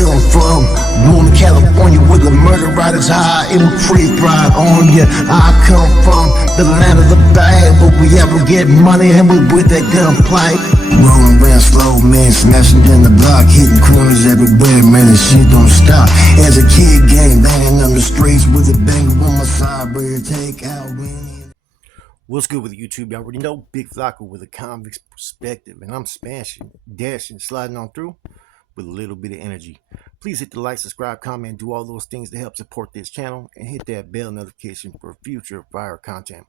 come from, Northern California, where the murder rate is high and we creep right on ya. I come from the land of the bad, but we ever get money and we with that gunplay. Rolling around slow, man, smashing down the block, hitting corners everywhere, man, this shit don't stop. As a kid, gang banging on the streets with a banger on my side, where you take out winning. What's good with YouTube? You already know Big Flocko with a convict's perspective, and I'm smashing, dashing, sliding on through with a little bit of energy. Please hit the like, subscribe, comment, do all those things to help support this channel, and hit that bell notification for future fire content.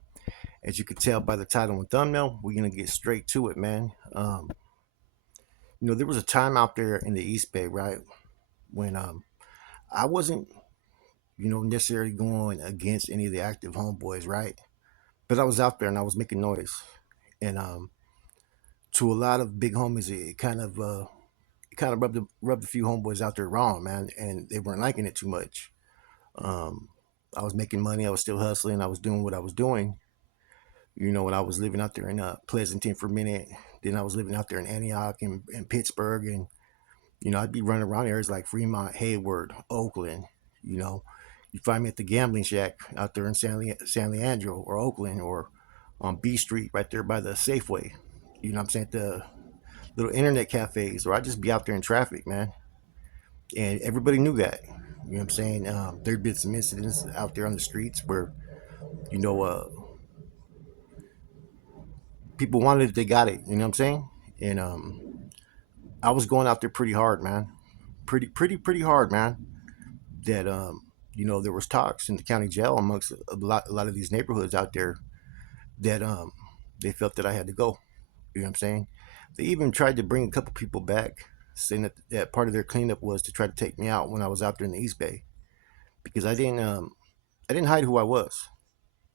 As you can tell by the title and thumbnail, we're gonna get straight to it, man. There was a time out there in the East Bay, right, when I wasn't, necessarily going against any of the active homeboys, right? But I was out there and I was making noise, and to a lot of big homies, it kind of rubbed a few homeboys out there wrong, man, and they weren't liking it too much. I was making money, I was still hustling, I was doing what I was doing, when I was living out there in Pleasanton for a minute. Then I was living out there in Antioch and Pittsburgh, and I'd be running around areas like Fremont, Hayward, Oakland. You find me at the gambling shack out there in San Leandro or Oakland, or on B Street right there by the Safeway. I'm saying, the little internet cafes, or I'd just be out there in traffic, man. And everybody knew that. I'm saying? There'd been some incidents out there on the streets where, you know, uh, people wanted it, they got it. You know what I'm saying? And I was going out there pretty hard, man. Pretty hard, man. That there was talks in the county jail amongst a lot of these neighborhoods out there that they felt that I had to go. You know what I'm saying? They even tried to bring a couple people back, saying that part of their cleanup was to try to take me out when I was out there in the East Bay, because I didn't hide who I was.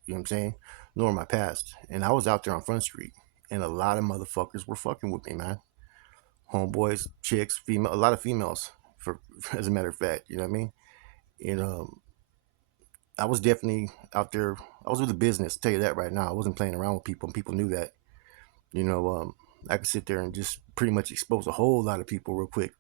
You know what I'm saying? Nor my past. And I was out there on Front Street, and a lot of motherfuckers were fucking with me, man. Homeboys, chicks, female, a lot of females, for as a matter of fact. You know what I mean? And I was definitely out there. I was with the business. I'll tell you that right now. I wasn't playing around with people, and people knew that. I could sit there and just pretty much expose a whole lot of people real quick.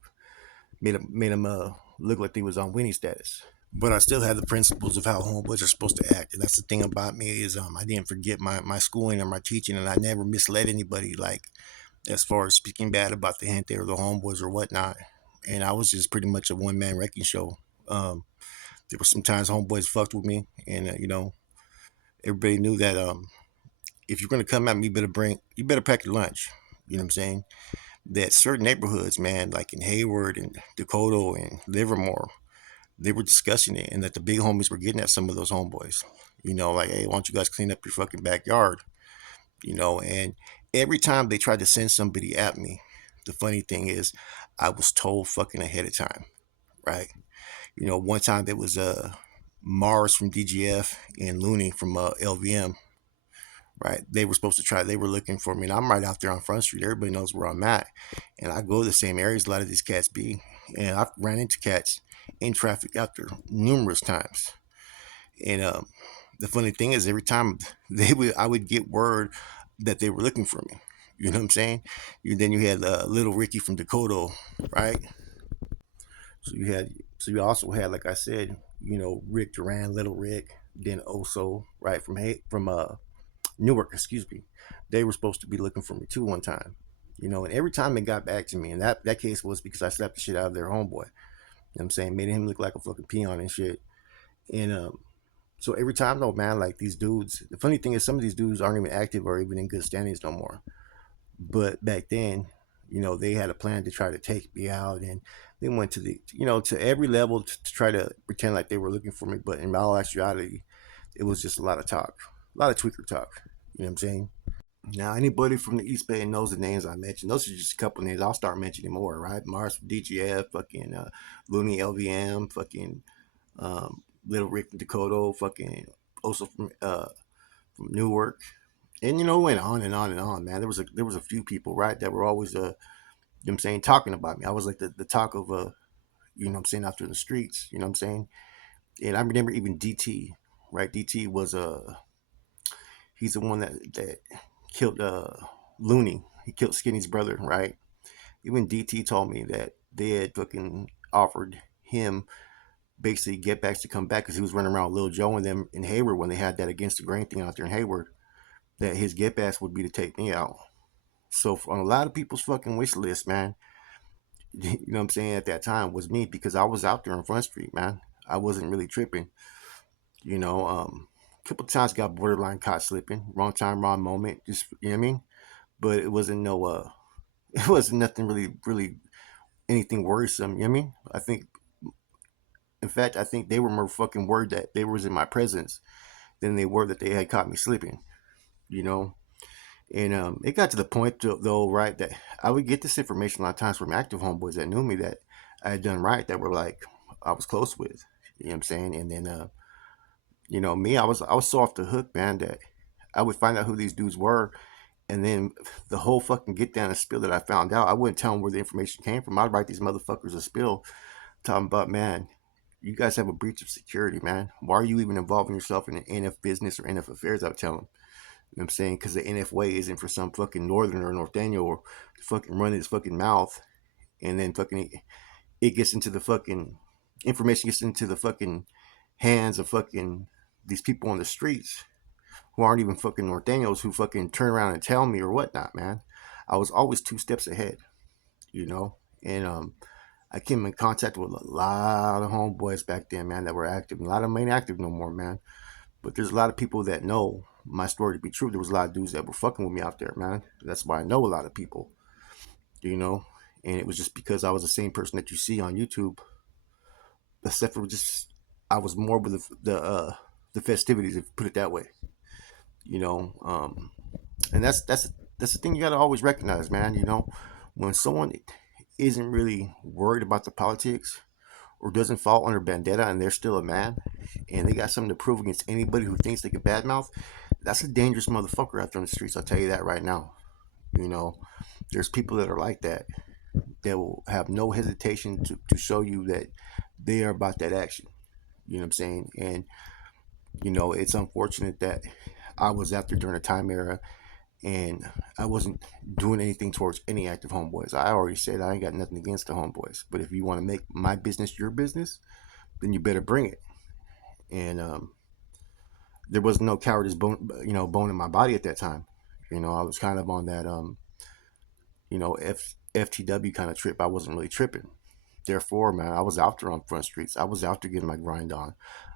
Made them look like they was on winning status. But I still had the principles of how homeboys are supposed to act, and that's the thing about me is I didn't forget my schooling and my teaching, and I never misled anybody, like as far as speaking bad about the gente or the homeboys or whatnot. And I was just pretty much a one man wrecking show. There were some times homeboys fucked with me, and everybody knew that if you're gonna come at me, you better pack your lunch. You know what I'm saying? That certain neighborhoods, man, like in Hayward and Dakota and Livermore, they were discussing it, and that the big homies were getting at some of those homeboys. Like, hey, why don't you guys clean up your fucking backyard? And every time they tried to send somebody at me, the funny thing is, I was told fucking ahead of time, right? One time there was Mars from DGF and Looney from LVM, right? They were supposed to try. They were looking for me, and I'm right out there on Front Street. Everybody knows where I'm at, and I go to the same areas a lot of these cats be, and I've ran into cats in traffic out there numerous times. And the funny thing is, every time I would get word that they were looking for me. You know what I'm saying? Then you had Little Ricky from Dakota, right? So you also had, like I said, Rick Duran, Little Rick, then Oso, right, from Newark, excuse me. They were supposed to be looking for me too one time. And every time they got back to me, and that case was because I slapped the shit out of their homeboy. You know what I'm saying? Made him look like a fucking peon and shit. And so every time though, man, like these dudes, the funny thing is some of these dudes aren't even active or even in good standings no more. But back then, they had a plan to try to take me out, and they went to to every level to try to pretend like they were looking for me. But in all actuality, it was just a lot of talk, a lot of tweaker talk. You know what I'm saying? Now, anybody from the East Bay knows the names I mentioned. Those are just a couple names. I'll start mentioning more, right? Mars from DGF, fucking Looney LVM, fucking Little Rick from Dakota, fucking also from Newark, and went on and on and on, man. There was a few people, right, that were always you know what I'm saying, talking about me. I was like the talk of you know what I'm saying, out there in the streets. You know what I'm saying? And I remember even DT, right? DT was he's the one that killed Looney. He killed Skinny's brother, right? Even DT told me that they had fucking offered him basically get backs to come back because he was running around with Lil Joe and them in Hayward when they had that against the grain thing out there in Hayward. That his get backs would be to take me out. So on a lot of people's fucking wish list, man, you know what I'm saying, at that time was me because I was out there on Front Street, man. I wasn't really tripping, you know. A couple times got borderline caught slipping, wrong time, wrong moment, just you know what I mean. But it wasn't no, it wasn't nothing really anything worrisome. You know what I mean? I think, in fact, I think they were more fucking worried that they was in my presence than they were that they had caught me slipping. You know, and it got to the point though, right, that I would get this information a lot of times from active homeboys that knew me that I had done right, that were like I was close with. You know what I'm saying? And then, me, I was so off the hook, man, that I would find out who these dudes were, and then the whole fucking get down and spill that I found out, I wouldn't tell them where the information came from. I'd write these motherfuckers a spill, talking about, man, you guys have a breach of security, man. Why are you even involving yourself in an NF business or NF affairs? I'll tell them. You know what I'm saying? Because the NF way isn't for some fucking northerner or Norteno or to fucking run his fucking mouth, and then fucking it gets into the fucking information gets into the fucking hands of fucking these people on the streets who aren't even fucking Nortenos who fucking turn around and tell me or whatnot, man. I was always two steps ahead, you know? And I came in contact with a lot of homeboys back then, man, that were active. A lot of them ain't active no more, man. But there's a lot of people that know my story to be true. There was a lot of dudes that were fucking with me out there, man. That's why I know a lot of people, you know? And it was just because I was the same person that you see on YouTube, except for just I was more with the festivities, if you put it that way, you know. And that's the thing you got to always recognize, man. You know, when someone isn't really worried about the politics or doesn't fall under vendetta and they're still a man and they got something to prove against anybody who thinks they can badmouth, that's a dangerous motherfucker out there on the streets. I'll tell you that right now. You know, there's people that are like that that will have no hesitation to show you that they are about that action. You know what I'm saying? And, it's unfortunate that I was out there during a time era and I wasn't doing anything towards any active homeboys. I already said I ain't got nothing against the homeboys, but if you want to make my business your business, then you better bring it. And there was no cowardice bone in my body at that time. I was kind of on that FTW kind of trip. I wasn't really tripping. Therefore, man, I was out there on front streets. I was out there getting my grind on.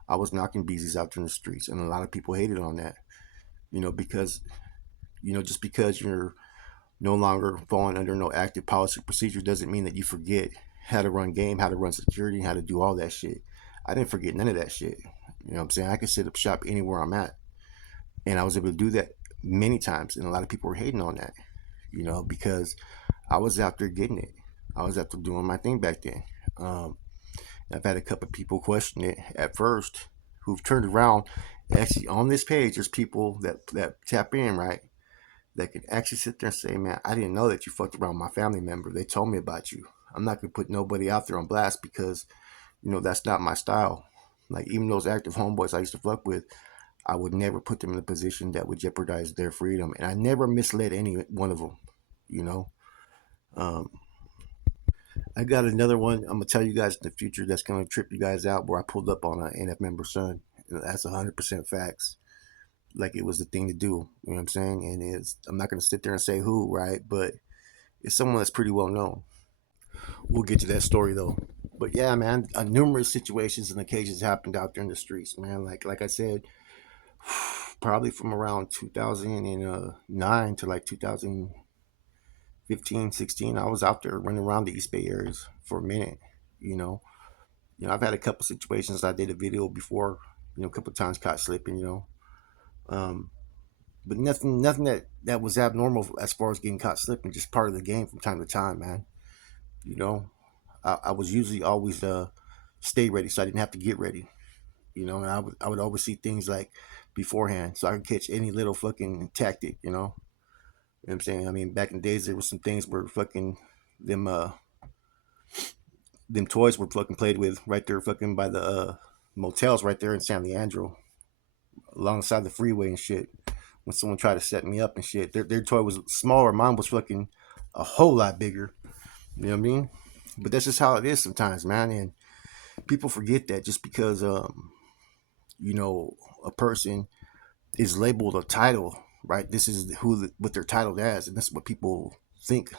I was knocking beezies out there in the streets, and a lot of people hated on that. Because just because you're no longer falling under no active policy procedure doesn't mean that you forget how to run game, how to run security, how to do all that shit. I didn't forget none of that shit. You know what I'm saying? I could set up shop anywhere I'm at. And I was able to do that many times. And a lot of people were hating on that, because I was out there getting it. I was out there doing my thing back then. Um, I've had a couple of people question it at first who've turned around. Actually, on this page, there's people that tap in, right? That can actually sit there and say, man, I didn't know that you fucked around with my family member. They told me about you. I'm not going to put nobody out there on blast because, that's not my style. Like, even those active homeboys I used to fuck with, I would never put them in a position that would jeopardize their freedom. And I never misled any one of them, you know. Um, I got another one I'm going to tell you guys in the future that's going to trip you guys out where I pulled up on an NF member's son. That's 100% facts. Like it was the thing to do. You know what I'm saying? And I'm not going to sit there and say who, right? But it's someone that's pretty well known. We'll get to that story though. But yeah, man, numerous situations and occasions happened out there in the streets, man. Like I said, probably from around 2009 to like 2015, 16, I was out there running around the East Bay areas for a minute. You know, I've had a couple situations. I did a video before. A couple times caught slipping. Um, but nothing that was abnormal as far as getting caught slipping. Just part of the game from time to time, man. You know, I was usually always stay ready, so I didn't have to get ready. And I would always see things like beforehand, so I could catch any little fucking tactic. You know what I'm saying? I mean, back in the days, there was some things where fucking them them toys were fucking played with right there, fucking by the motels right there in San Leandro, alongside the freeway and shit. When someone tried to set me up and shit, their toy was smaller. Mine was fucking a whole lot bigger. You know what I mean? But that's just how it is sometimes, man. And people forget that just because you know, a person is labeled a title, right? This is what they're titled as, and that's what people think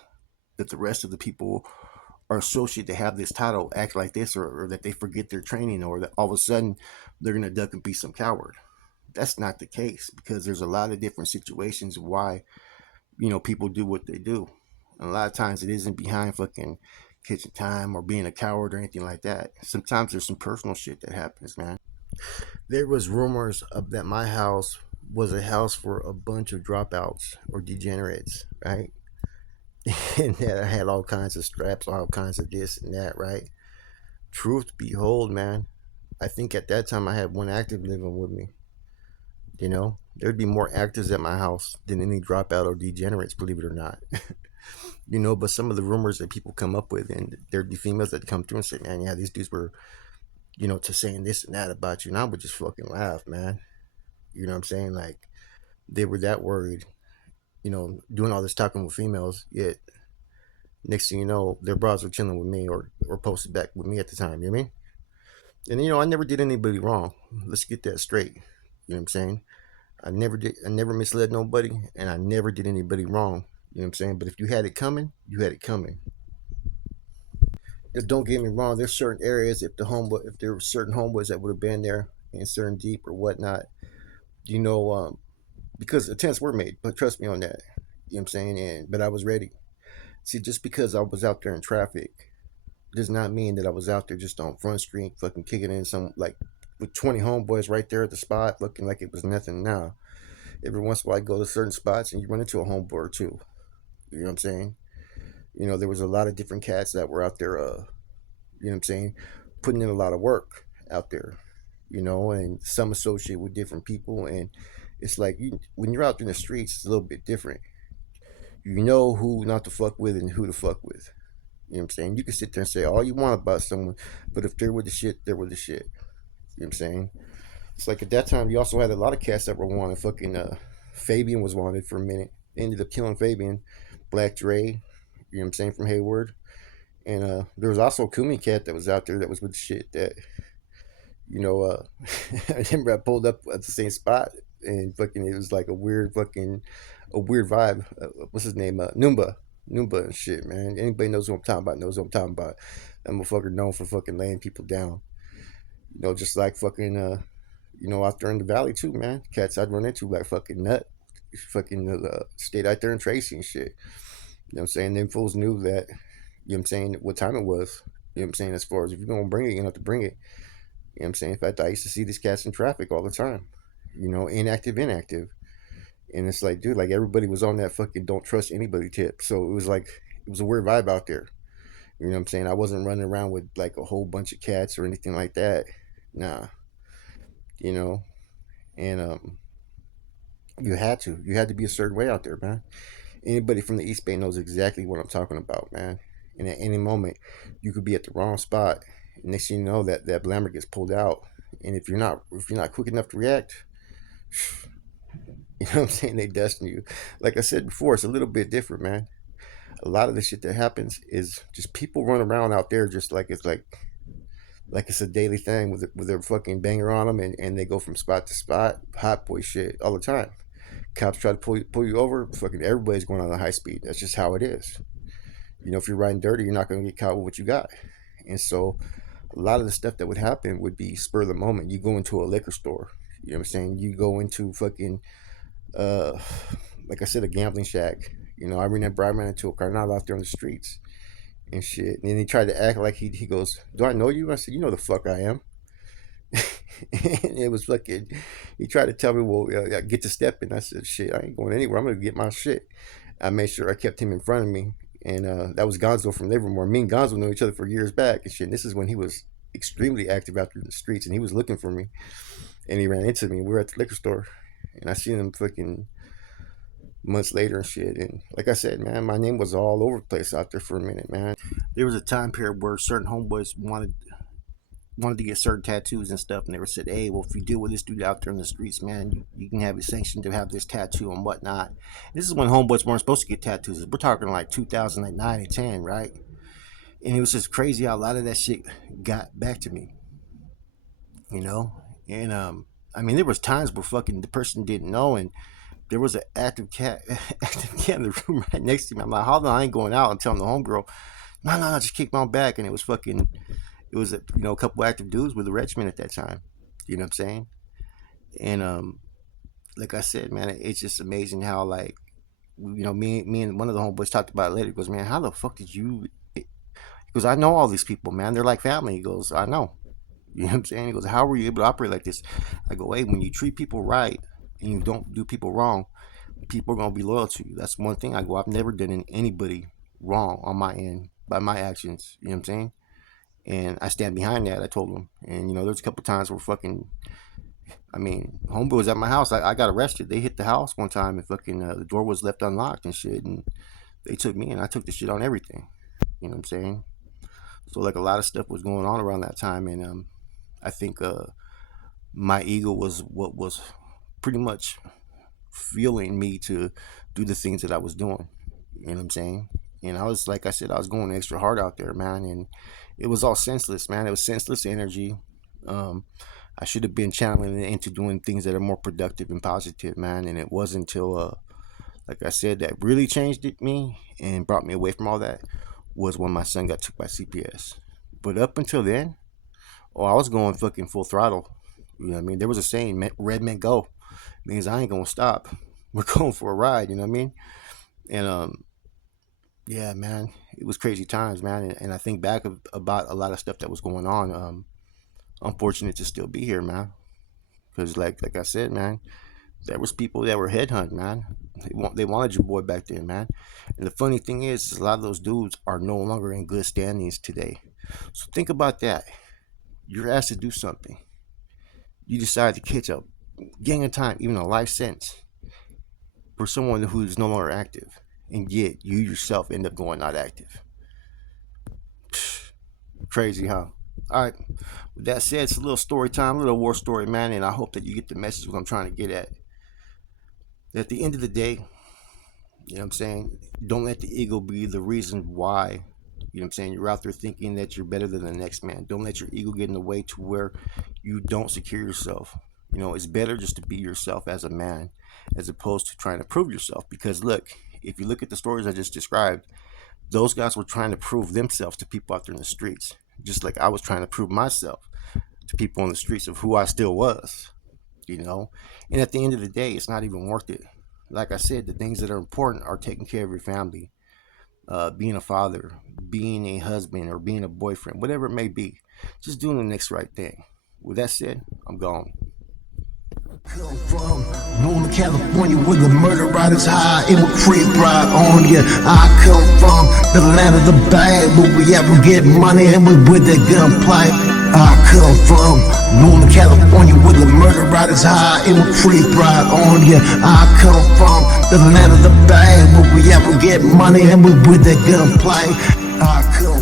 that the rest of the people are associated to have this title act like this, or that they forget their training, or that all of a sudden they're gonna duck and be some coward. That's not the case because there's a lot of different situations why people do what they do. And a lot of times it isn't behind fucking kitchen time or being a coward or anything like that. Sometimes there's some personal shit that happens, man. There was rumors of that my house was a house for a bunch of dropouts or degenerates, right? And that I had all kinds of straps, all kinds of this and that, right? Truth behold, man, I think at that time I had one active living with me. There'd be more actors at my house than any dropout or degenerates, believe it or not. But some of the rumors that people come up with, and there'd be females that come through and say, man, yeah, these dudes were, to saying this and that about you. And I would just fucking laugh, man. You know what I'm saying? Like, they were that worried, doing all this talking with females, yet next thing you know, their bras were chilling with me or posted back with me at the time, you know what I mean? And, I never did anybody wrong. Let's get that straight. You know what I'm saying? I never misled nobody, and I never did anybody wrong. You know what I'm saying? But if you had it coming, you had it coming. Don't get me wrong. There's certain areas if there were certain homeboys that would have been there in certain deep or whatnot, you know, because attempts were made. But trust me on that. You know what I'm saying? But I was ready. See, just because I was out there in traffic does not mean that I was out there just on Front Street, fucking kicking in some like with 20 homeboys right there at the spot, looking like it was nothing. Now, every once in a while, I go to certain spots and you run into a homeboy or two. You know what I'm saying? There was a lot of different cats that were out there. You know what I'm saying? Putting in a lot of work out there. And some associate with different people, and it's like when you're out in the streets, it's a little bit different. You know who not to fuck with and who to fuck with. You know what I'm saying? You can sit there and say all you want about someone, but if they're with the shit, they're with the shit. You know what I'm saying? It's like at that time, you also had a lot of cats that were wanted. Fucking Fabian was wanted for a minute. They ended up killing Fabian. Black Dre, you know what I'm saying, from Hayward. And there was also a Kumi cat that was out there that was with shit that, I remember I pulled up at the same spot and fucking it was like a weird vibe. What's his name? Numba and shit, man. Anybody knows what I'm talking about knows what I'm talking about. That motherfucker known for fucking laying people down. Just like fucking, out there in the valley too, man. Cats I'd run into like fucking nut. Fucking stayed out there in Tracy and shit. You know what I'm saying? Them fools knew that, you know what I'm saying, what time it was. You know what I'm saying? As far as if you're going to bring it, you have to bring it. You know what I'm saying? In fact, I used to see these cats in traffic all the time. Inactive. And it's like, dude, like everybody was on that fucking don't trust anybody tip. So it was like, it was a weird vibe out there. You know what I'm saying? I wasn't running around with like a whole bunch of cats or anything like that. Nah. You know? And You had to be a certain way out there, man. Anybody from the East Bay knows exactly what I'm talking about, man. And at any moment, you could be at the wrong spot. Next thing you know, that blammer gets pulled out. And if you're not quick enough to react, you know what I'm saying, they dusting you. Like I said before, it's a little bit different, man. A lot of the shit that happens is just people run around out there just like it's a daily thing with their fucking banger on them, and they go from spot to spot, hot boy shit all the time. Cops try to pull you over, fucking everybody's going on a high speed. That's just how it is. If you're riding dirty, you're not going to get caught with what you got. And so a lot of the stuff that would happen would be spur of the moment. You go into a liquor store, you know what I'm saying? You go into fucking, uh, like I said, a gambling shack. I remember I ran into a carnal out there on the streets and shit. And then he tried to act like he goes, "Do I know you?" I said, "You know the fuck I am." And it was fucking, he tried to tell me, well, get to stepping. I said, shit, I ain't going anywhere. I'm going to get my shit. I made sure I kept him in front of me. And that was Gonzo from Livermore. Me and Gonzo knew each other for years back and shit. And this is when he was extremely active out there in the streets, and he was looking for me. And he ran into me. We were at the liquor store, and I seen him fucking months later and shit. And like I said, man, my name was all over the place out there for a minute, man. There was a time period where certain homeboys wanted to get certain tattoos and stuff, and they were said, "Hey, well, if you deal with this dude out there in the streets, man, you can have it sanctioned to have this tattoo and whatnot." This is when homeboys weren't supposed to get tattoos. We're talking like 2009 and 10, right? And it was just crazy how a lot of that shit got back to me, you know. And I mean, there was times where fucking the person didn't know, and there was an active cat, active cat in the room right next to me. I'm like, hold on, I ain't going out. I'm telling the homegirl, no, just kick my back. And it was fucking, it was a couple active dudes with the regiment at that time. You know what I'm saying? And like I said, man, it's just amazing how like, me and one of the homeboys talked about it later. He goes, man, how the fuck did you? He goes, I know all these people, man. They're like family. He goes, I know. You know what I'm saying? He goes, how were you able to operate like this? I go, hey, when you treat people right and you don't do people wrong, people are gonna be loyal to you. That's one thing. I go, I've never done anybody wrong on my end by my actions. You know what I'm saying? And I stand behind that. I told him. And there's a couple times where fucking, I mean, homeboy was at my house. I got arrested. They hit the house one time and fucking the door was left unlocked and shit. And they took me and I took the shit on everything. You know what I'm saying? So like a lot of stuff was going on around that time, and I think my ego was what was pretty much fueling me to do the things that I was doing. You know what I'm saying? And I was, like I said, I was going extra hard out there, man. And it was all senseless, man. It was senseless energy. I should have been channeling it into doing things that are more productive and positive, man. And it wasn't until, like I said, that really changed me and brought me away from all that was when my son got took by CPS. But up until then, I was going fucking full throttle. You know what I mean? There was a saying, red men go. Means I ain't gonna stop. We're going for a ride, you know what I mean? And yeah, man, it was crazy times, man. And I think back about a lot of stuff that was going on. I'm fortunate to still be here, man. Because like I said, man, there was people that were headhunted, man. They wanted your boy back then, man. And the funny thing is a lot of those dudes are no longer in good standings today. So think about that. You're asked to do something. You decide to catch up, gang of time, even a life sentence for someone who's no longer active, and yet you yourself end up going not active. Crazy, huh? All right. With that said, it's a little story time, a little war story, man, and I hope that you get the message what I'm trying to get at. At the end of the day, you know what I'm saying? Don't let the ego be the reason why, you know what I'm saying, you're out there thinking that you're better than the next man. Don't let your ego get in the way to where you don't secure yourself. It's better just to be yourself as a man as opposed to trying to prove yourself. Because look, if you look at the stories I just described, those guys were trying to prove themselves to people out there in the streets. Just like I was trying to prove myself to people on the streets of who I still was. And at the end of the day, it's not even worth it. Like I said, the things that are important are taking care of your family, being a father, being a husband, or being a boyfriend, whatever it may be. Just doing the next right thing. With that said, I'm gone. Come from Northern California where the murder rate is high, it will creep right on you. I come from the land of the bad, but we ever get money and we with that gunplay. I come from Northern California where the murder rate is high, it will creep right on you. I come from the land of the bad, but we ever get money and we with that gunplay. I come